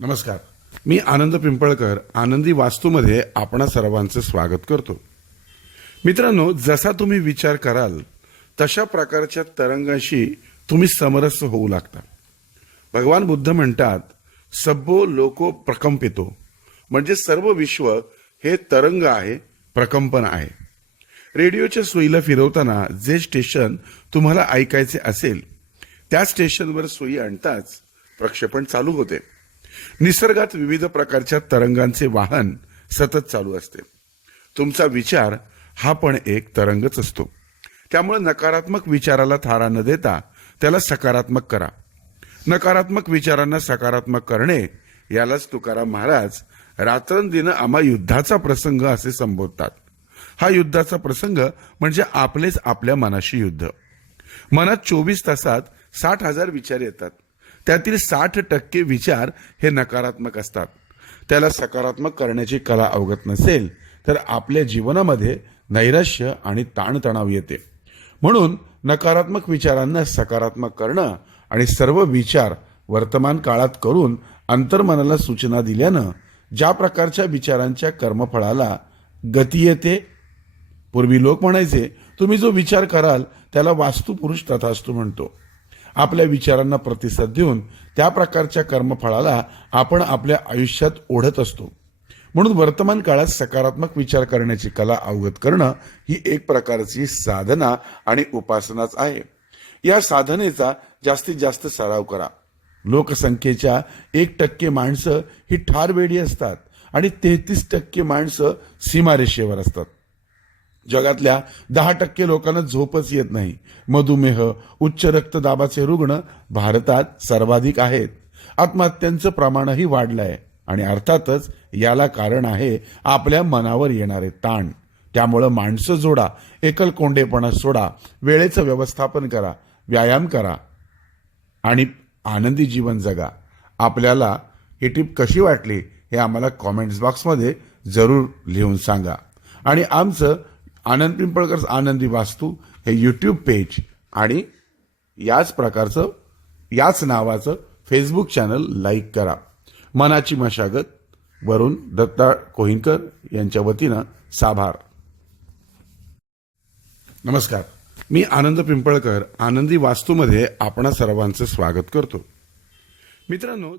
नमस्कार. मी आनंद पिंपळकर आनंदी वास्तूमध्ये आपणा सर्वांचं स्वागत करतो. मित्रांनो जसा तुम्ही विचार कराल तशा प्रकारच्या तरंगाशी तुम्ही समरस होऊ लागता. भगवान बुद्ध म्हणतात सब्बो लोको प्रकंपितो म्हणजे सर्व विश्व हे तरंग आहे प्रकंपन आहे. रेडिओच्या सुईला फिरवताना जे स्टेशन तुम्हाला ऐकायचे असेल त्या स्टेशनवर सुई आणताच प्रक्षेपण चालू होते. निसर्गात विविध प्रकारच्या तरंगांचे वाहन सतत चालू असते. तुमचा विचार हा पण एक तरंगच असतो. त्यामुळे नकारात्मक विचाराला थारा न देता त्याला सकारात्मक करा. नकारात्मक विचारांना सकारात्मक करणे यालाच तुकाराम महाराज रात्रंदिन आम्हा युद्धाचा प्रसंग असे संबोधतात. हा युद्धाचा प्रसंग म्हणजे आपलेच आपल्या मनाशी युद्ध. मनात चोवीस तासात साठ हजार विचार येतात. त्यातील साठ टक्के विचार हे नकारात्मक असतात. त्याला सकारात्मक करण्याची कला अवगत नसेल तर आपल्या जीवनामध्ये नैराश्य आणि ताणतणाव येते. म्हणून नकारात्मक विचारांना सकारात्मक करणं आणि सर्व विचार वर्तमान काळात करून अंतर्मनाला सूचना दिल्यानं ज्या प्रकारच्या विचारांच्या कर्मफळाला गती येते पूर्वी लोक म्हणायचे तुम्ही जो विचार कराल त्याला वास्तुपुरुष तथास्तू म्हणतो. आपल्या विचारांना प्रतिसाद देऊन त्या प्रकारच्या कर्मफळाला आपण आपल्या आयुष्यात ओढत असतो. म्हणून वर्तमान काळात सकारात्मक विचार करण्याची कला अवगत करणं ही एक प्रकारची साधना आणि उपासनाच आहे. या साधनेचा जास्तीत जास्त सराव करा. लोकसंख्येच्या एक टक्के माणसं ही ठार वेडी असतात आणि तेहतीस टक्के माणसं सीमारेषेवर असतात. जगातल्या दहा टक्के लोकांना झोपच येत नाही. मधुमेह उच्च रक्तदाबाचे रुग्ण भारतात सर्वाधिक आहेत. आत्महत्यांचं प्रमाणही वाढलं आहे आणि अर्थातच याला कारण आहे आपल्या मनावर येणारे ताण. त्यामुळं माणसं जोडा एकलकोंडेपणा सोडा वेळेचं व्यवस्थापन करा व्यायाम करा आणि आनंदी जीवन जगा. आपल्याला ही टिप कशी वाटली हे आम्हाला कॉमेंट्स बॉक्समध्ये जरूर लिहून सांगा. आणि आमचं आनंद पिंपळकर आनंदी वास्तू हे यूट्यूब पेज आणि याच प्रकारचं याच नावाचं फेसबुक चॅनल लाईक करा. मनाची मशागत वरून दत्ता कोहिनकर यांच्या वतीनं साभार. नमस्कार. मी आनंद पिंपळकर आनंदी वास्तूमध्ये आपणा सर्वांचं स्वागत करतो. मित्रांनो